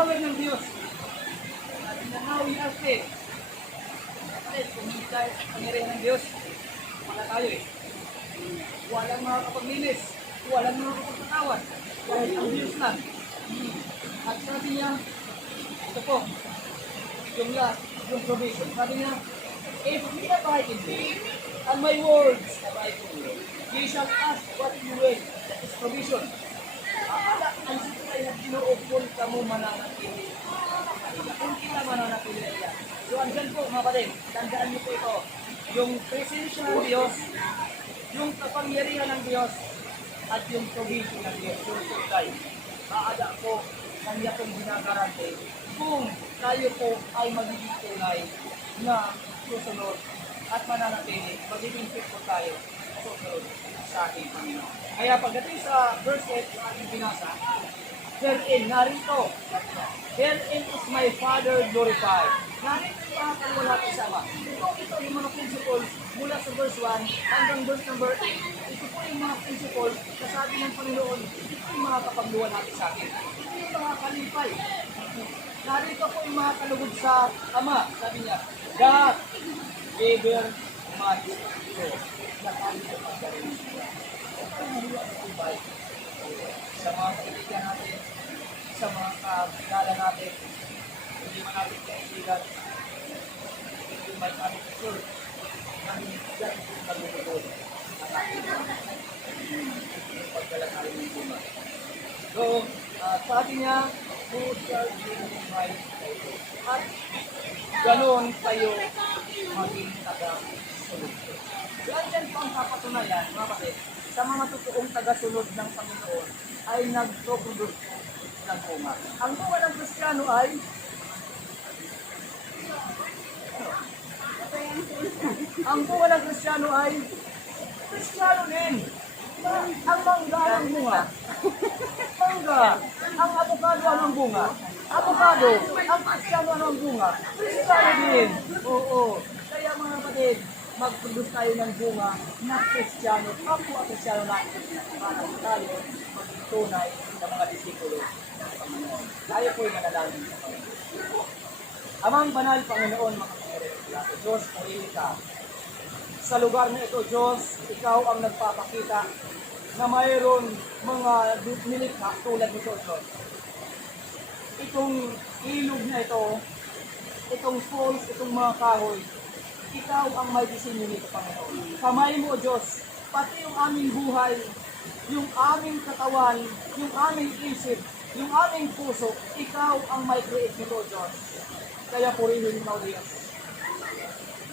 power ng Diyos. Sabi niya, now we are faith. Kapatid, kung hindi tayo sa pangyarihan ng Diyos, wala tayo eh. Walang makakapaglinis, walang makakapagpatawad, dahil ang Diyos lang. At sabi niya, ito po, yung last, yung provision. Sabi niya, if we abide in me, and my words abide in you, ye shall ask what you will. That is provision. Akala, ang sito ay nagsinoob kung kamo mananatili. Kung kita mananatili niya. So, andyan po mga kapatid, tandaan niyo po ito. Yung presensya ng Diyos, yung kapangyarihan ng Diyos, at yung provision ng Diyos, yung supply. Maada po, kanya pong ginagarante kung tayo po ay magiging tunay na susunod at mananatili, magiging fit po tayo susunod sa ating Panginoon. Kaya pagdating sa verse 8 na ating binasa, therein, narito, therein is my Father glorified. Narito yung mga kalwa natin sa Ama. Ito yung mga principles mula sa verse 1 hanggang verse number 8. Ito po yung mga principles na sabi ng Panginoon, ito yung mga kapagluhan natin sa atin. Ito yung mga kalipay. Narito po yung mga kalugod sa Ama. Sabi niya, God, giver, much, so, nakali ko pagkarin niya. Sa mga kaibigan natin, sa mga kakilala natin, hindi man natin kaibigan, hindi man natin sure, namin dyan kung nalulugod ang ating pagdala natin ng bunga. So, sabi niya, who shall be my at ganoon kayo maging taga-sunod. Yan dyan po ang kapatunayan, mga kapatid, sa mga totoong taga-sunod ng Panginoon ay nagproduce ng bunga. Ang bunga ng Kristiyano ay ang bunga ng Kristiyano ay Kristiyano din. Ang mangga ng bunga. Mangga. Ang avocado anong bunga? Avocado. Ang Kristiyano anong bunga? Kristiyano din. Oo. Kaya mga kapatid, mag-produce tayo ng bunga na Kristiyano. Ako ang Kristiyano natin. Para tayo maging tunay na mga disipulo ng Panginoon. Tayo po'y manalangin sa Panginoon. Amang banal Panginoon, mga kapatid, Diyos, purihin ka. Sa lugar na ito, Diyos, ikaw ang nagpapakita na mayroon mga nilikha tulad nito, Diyos. Itong ilog na ito, itong falls, itong mga kahoy, ikaw ang may disenyo nito, Panginoon. Kamay mo, Diyos, pati yung aming buhay, yung aming katawan, yung aming isip, yung aming puso, ikaw ang may create nito, Diyos. Kaya purihin ikaw, Diyos.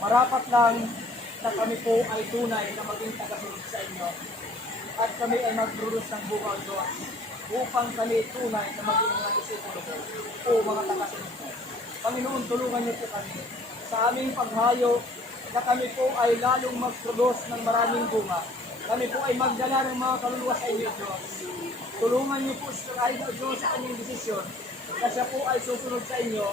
Marapat lang na kami po ay tunay na maging tagasunod sa inyo. At kami ay mag-produce ng bunga, Diyos, upang kami tunay na maging mga disipulo ko o mga tagasunod ko. Panginoon, tulungan niyo po kami sa aming paghayo na kami po ay lalong mag-produce ng maraming bunga. Kami po ay magdala ng mga kaluluwa sa inyo, Diyos. Tulungan niyo po sa Diyos sa aming desisyon na siya po ay susunod sa inyo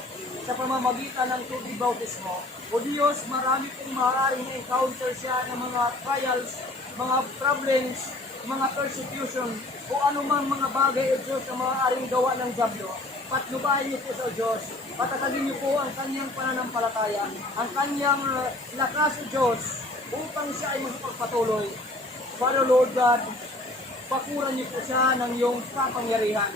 sa pamamagitan ng tubig bautismo. O Diyos, marami pong maaaring encounter siya ng mga trials, mga problems, mga persecution, o anumang mga bagay o Diyos na maaaring gawa ng Diablo. Patnubahin niyo po sa Diyos. Patatagin niyo po ang kanyang pananampalataya, ang kanyang lakas o Diyos, upang siya ay magpagpatuloy. Father Lord God, pakuran niyo po siya ng iyong kapangyarihan.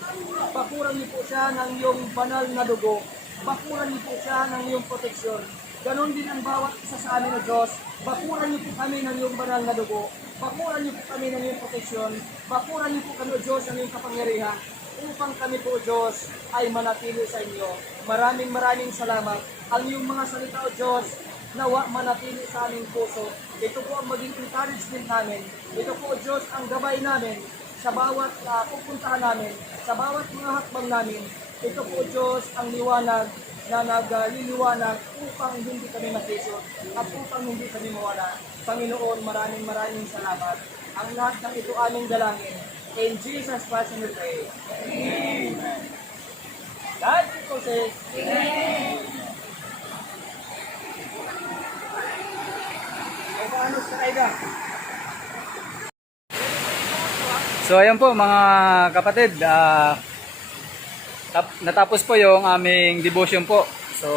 Pakuran niyo po siya ng iyong banal na dugo. Pakuran niyo po siya ng iyong proteksyon. Ganon din ang bawat isa sa amin na Diyos. Bakuran niyo po kami ng iyong banal na dugo. Bakuran niyo po kami ng iyong proteksyon. Bakuran niyo po kami, O Diyos, ng iyong kapangyarihan. Upang kami po, Diyos, ay manatili sa inyo. Maraming salamat. Ang iyong mga salita, O Diyos, nawa manatili sa aming puso. Ito po ang maging encouragement namin. Ito po, O Diyos, ang gabay namin sa bawat pupuntahan namin, sa bawat mga hakbang namin. Ito po, Diyos, ang liwanag na nagliliwanag upang hindi kami masisod at upang hindi kami mawala. Panginoon, maraming salamat. Ang lahat ng ito aming dalangin. In Jesus' Christ we pray. Amen. God, people say, Amen. So ayan po mga kapatid, natapos po yung aming devotion po. So,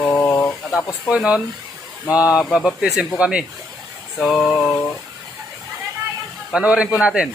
natapos po nun, magbabaptism po kami. So, panoorin po natin.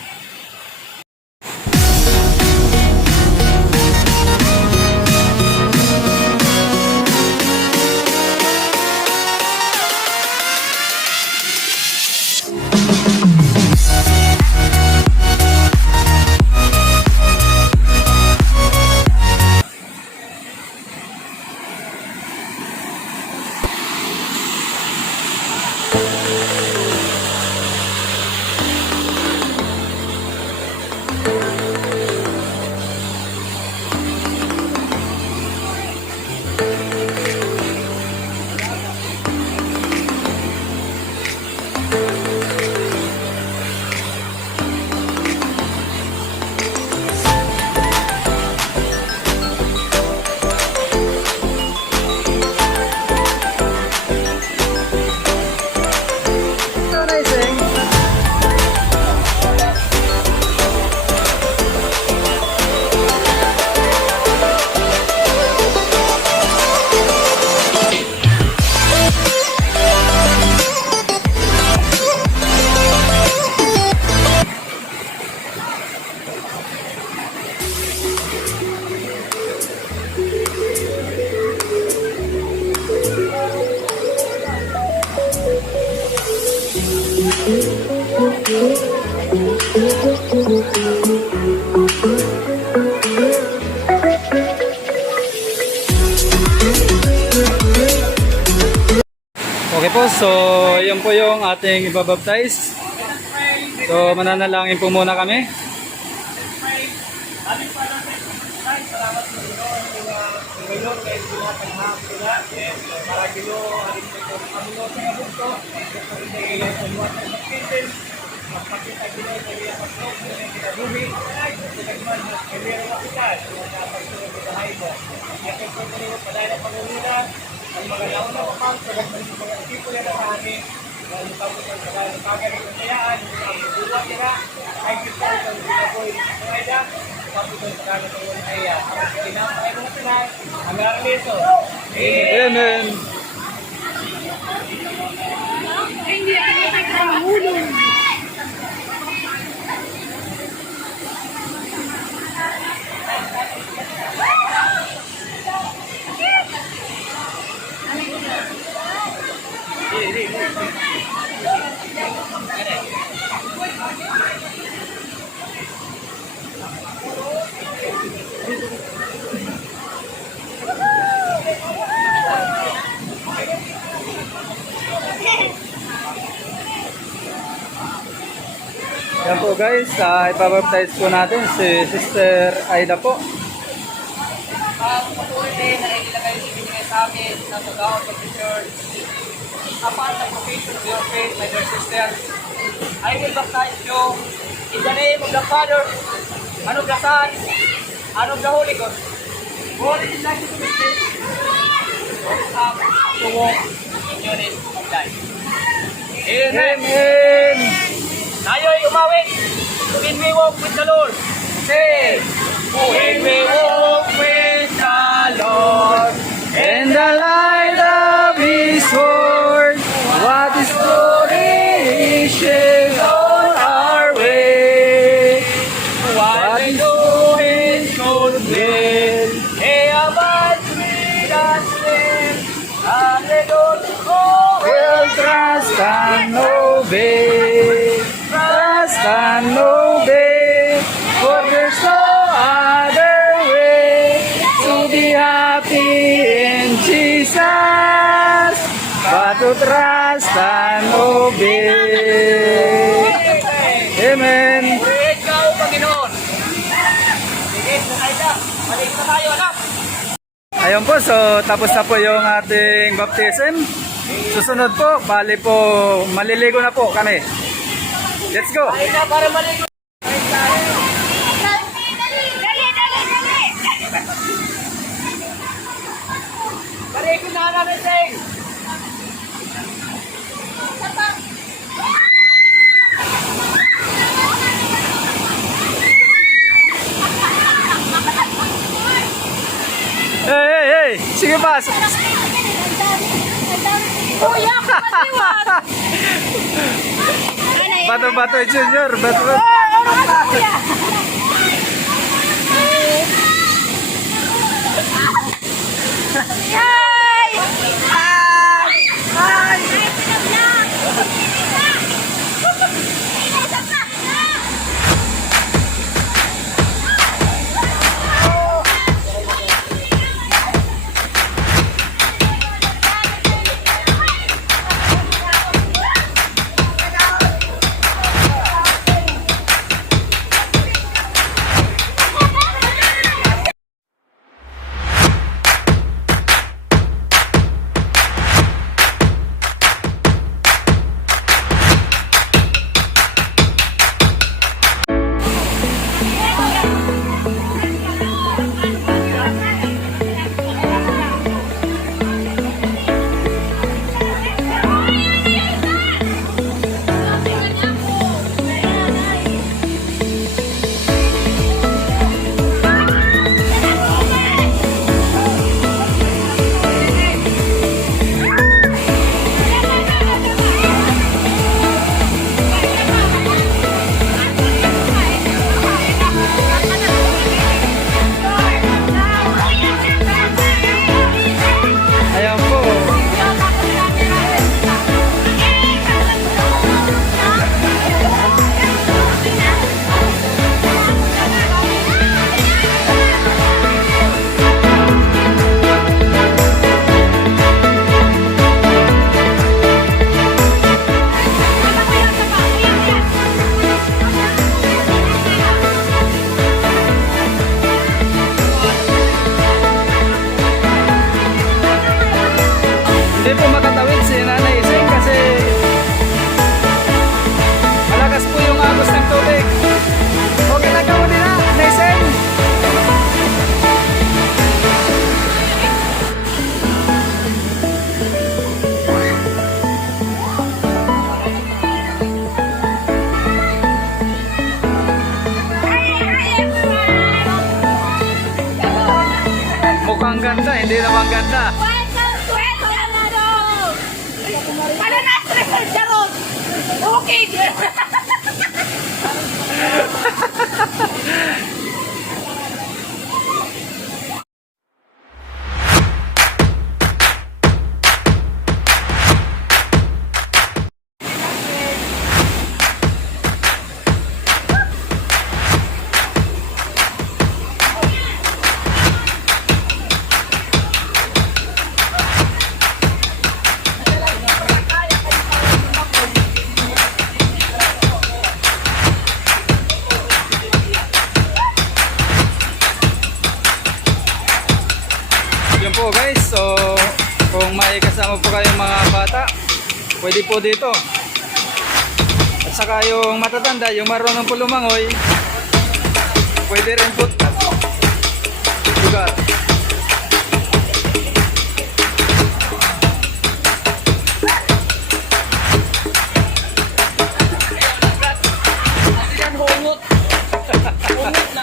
Okay po, so yun po yung ating ibabaptize. So mananalangin po muna kami. Ang mga nauna ko pang sa mga tipo na namin na lupagod ng kagaling ng kayaan, ang buwan nila, ay kita ang ginaboy ng kaya, lupagod ng kagaling ng kaya. Ang pinapakay mga pinay, ang aralito. Amen. Hindi ako nagkakahulong. Yan po guys, ibabaptize po natin si Sister Aida po. Ang authority na ilagay ibigay sa amin sa pag-awag of the church upon the profession of your faith, my dear sisters, I will baptize you in the name of the Father, and of the Son, and of the Holy Ghost. All is like to be saved, to walk in unity of life. Amen. Amen. Tayo'y umawit. When we walk with the Lord. Say, when we walk with the Lord. In the light of His word, what is glory shall on our way. What we do His good will. He abides with us then. And we don't go. We'll trust and obey, trust and obey, for there's no other way to be happy in Jesus, but to trust and obey. Amen. Praise ka o Panginoon. Sige, Aida. Balik na tayo, anak. Ayun po, so tapos na po yung ating baptism. Susunod po, bali po, maliligo na po kami. Let's go! Aida, para maligo. Maligo na namin, Sing. Sige, sige pa. Kuya, kapatiwan! Bato-bato junior, bato-bato. Kuya! Yay! Ayan po. Hindi po makatawid si Nanay Ising kasi malakas po yung agos ng tubig. Okay lang ka mo din na, Nanay Ising. Mukhang ganda, hindi naman ganda. Ano na stress? Charot! Okay! Yun po guys, so kung may kasama po kayong mga bata, pwede po dito. At saka yung matatanda, yung marunong po lumangoy, pwede rin po lugar. Yan, hungot. Hungot na.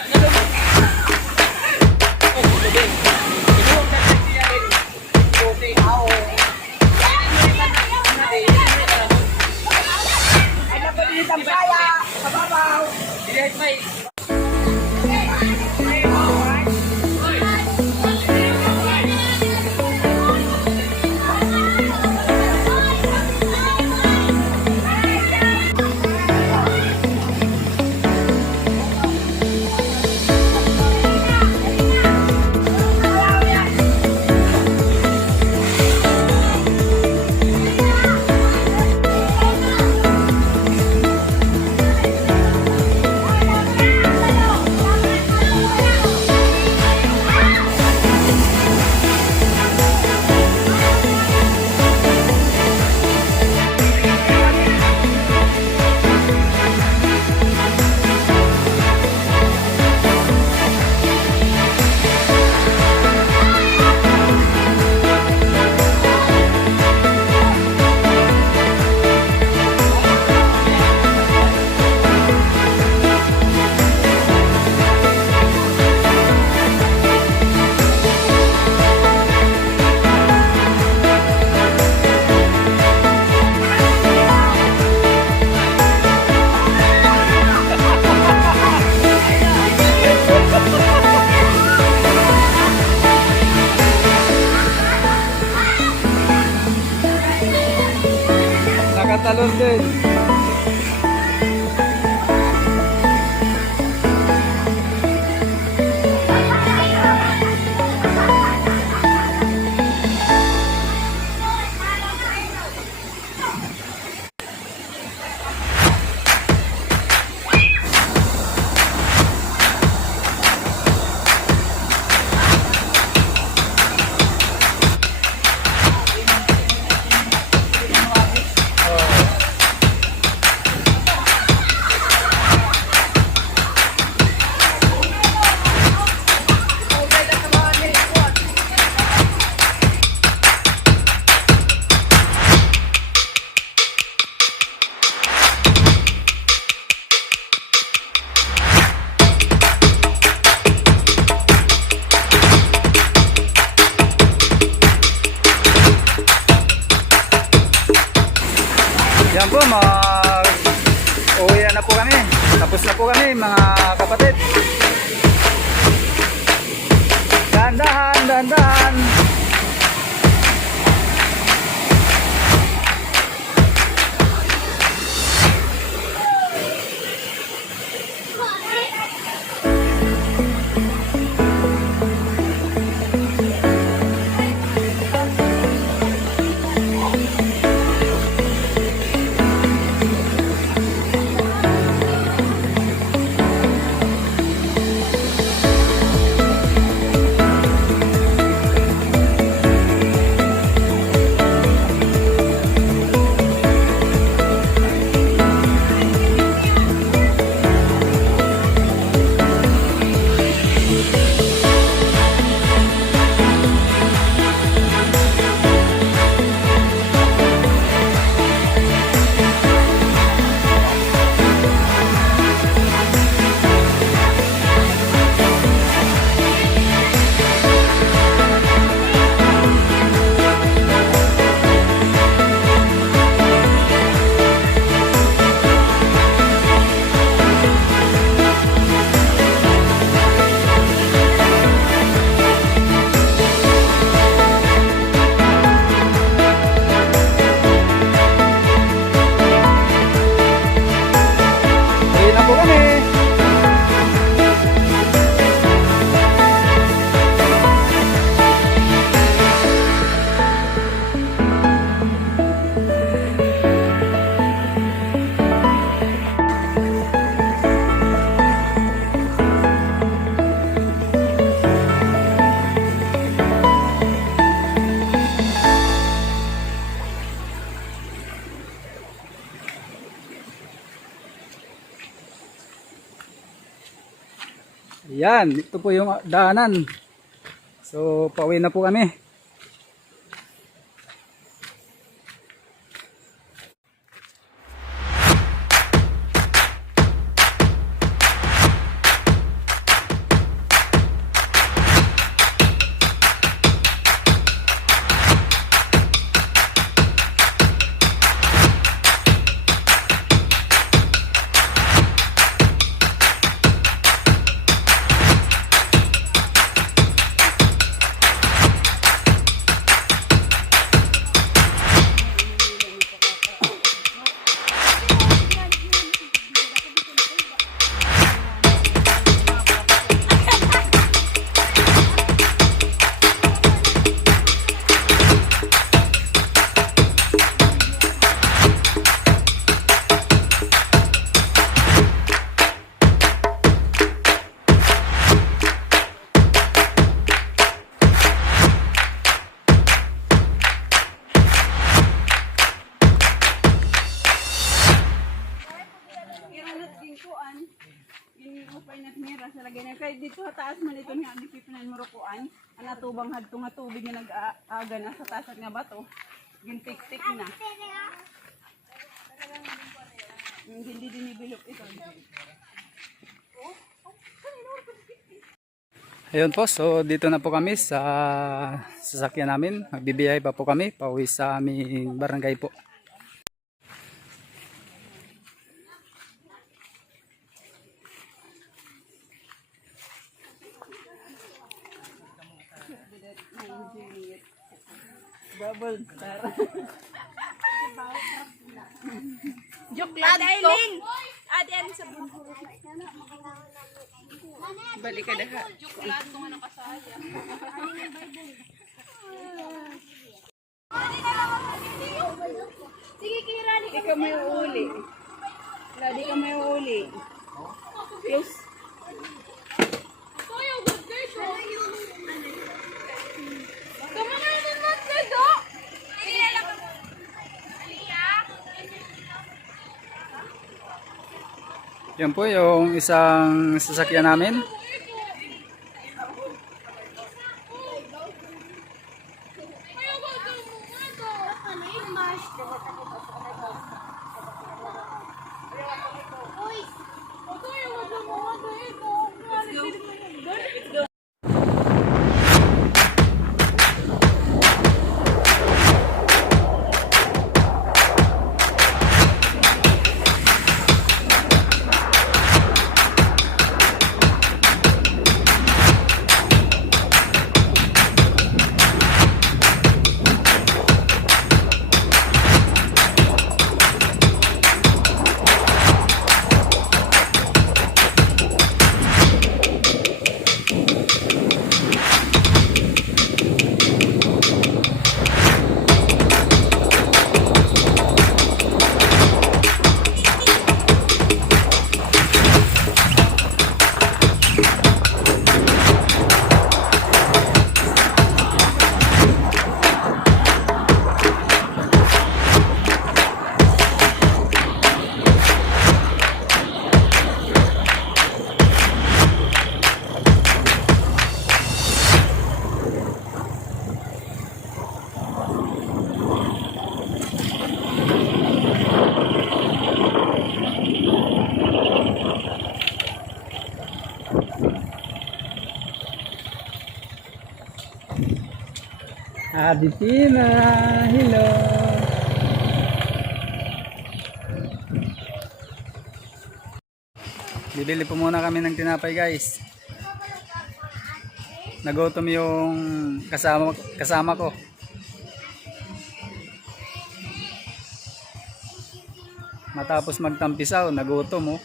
talon din. Yan po, uwi na po kami. Tapos na po kami mga kapatid. Dahan-dahan, dahan-dahan. Uwi na po kami. Yan, ito po yung daanan. So, pauwi na po kami. Kaya dito sa taas man ito nga di pipinan mo rukuan, ang natubang hadto nga tubig nga nag-aaga na sa taas nga bato. Gintik-tik na. Hindi dinibilok ito. Ayun po, so dito na po kami sa sasakyan namin. Magbibiyay pa po kami, pauwi sa aming barangay po. Bubble star. Joke lang. Ate Aileen! Ate Aileen sa bunhuro. Balik ka na ha. Joke lang kung ano kasaya. Sige, Kira. Di ka may uli. Di ka may uli. Yes. Yan po yung isang sasakyan namin. Aditina, hello. Bibili po muna kami ng tinapay, guys. Nagutom yung kasama ko. Matapos magtampisaw, nagutom oh.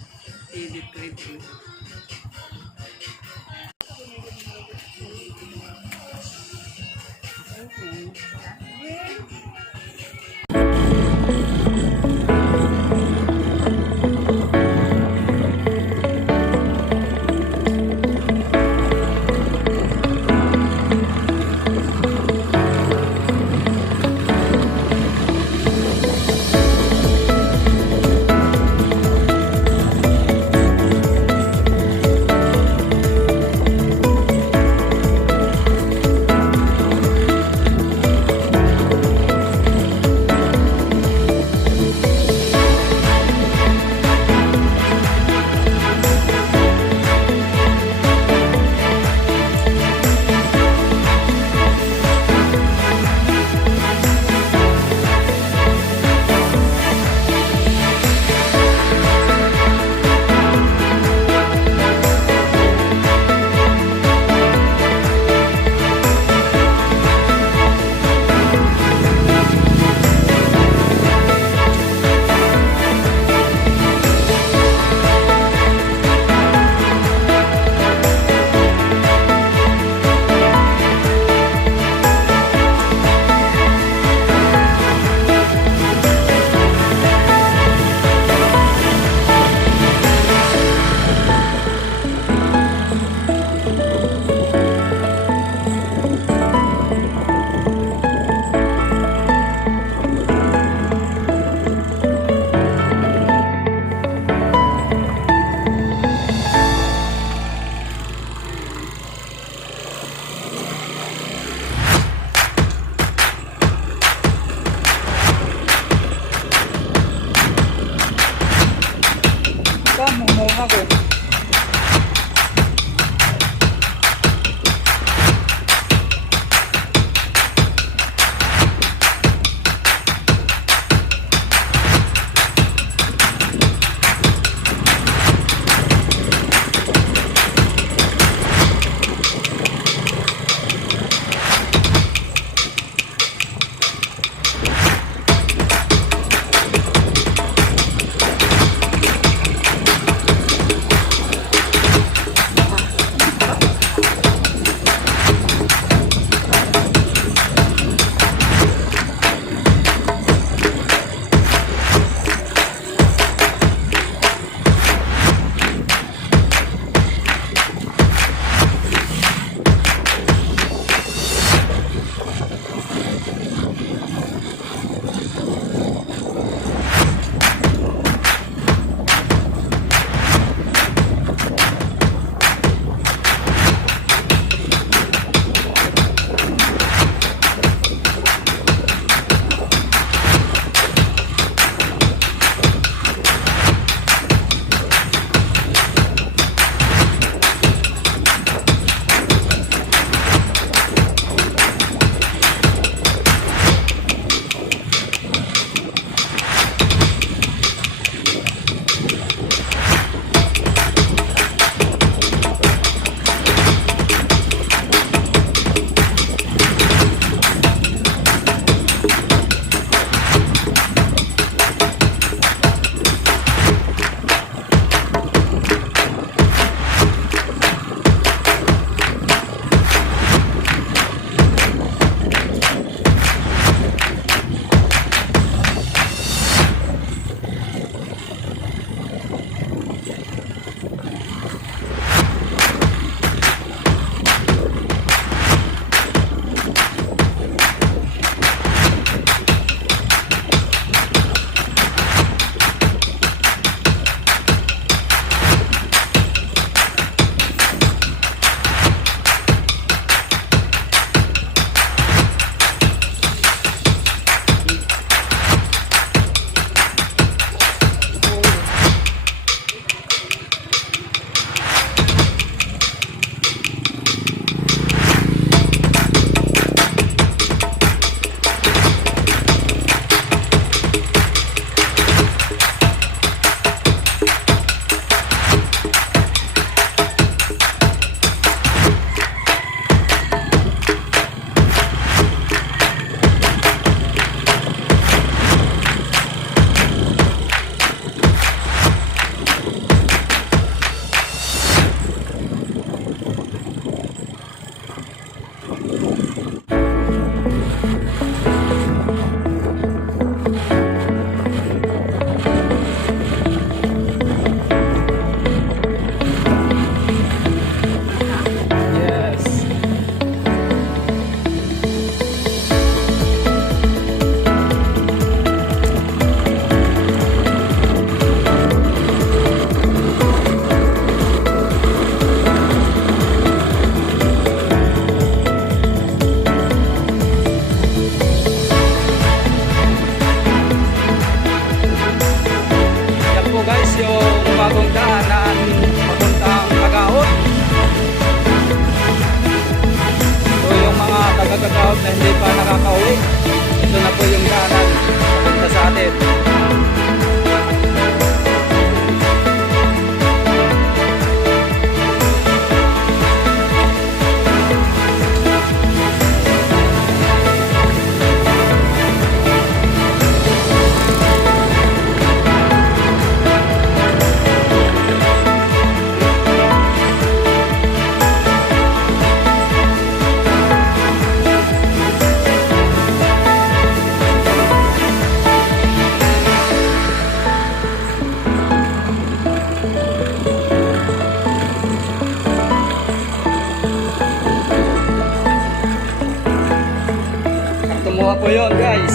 Kumuha po yun guys.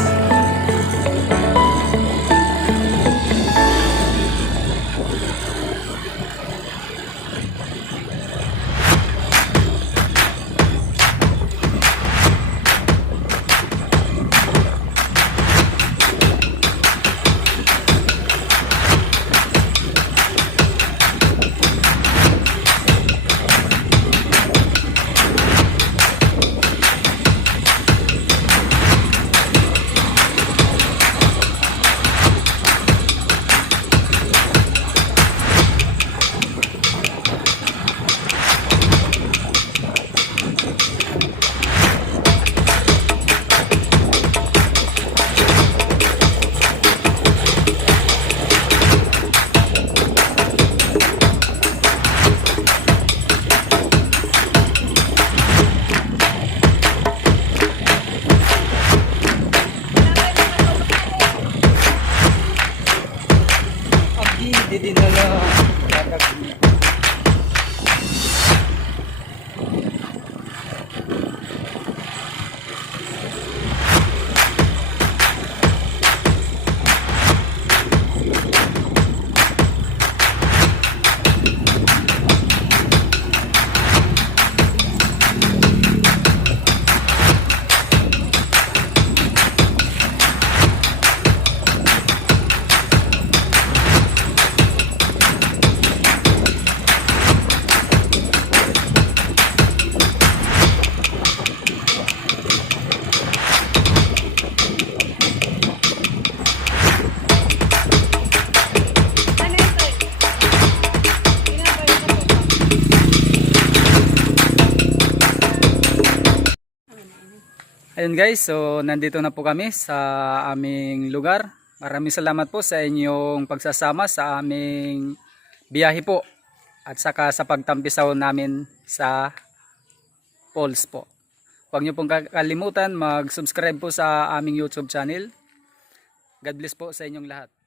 Hindi dinala. Ayun guys, so nandito na po kami sa aming lugar. Maraming salamat po sa inyong pagsasama sa aming biyahe po. At saka sa pagtampisaw namin sa falls po. Huwag niyo pong kakalimutan mag-subscribe po sa aming YouTube channel. God bless po sa inyong lahat.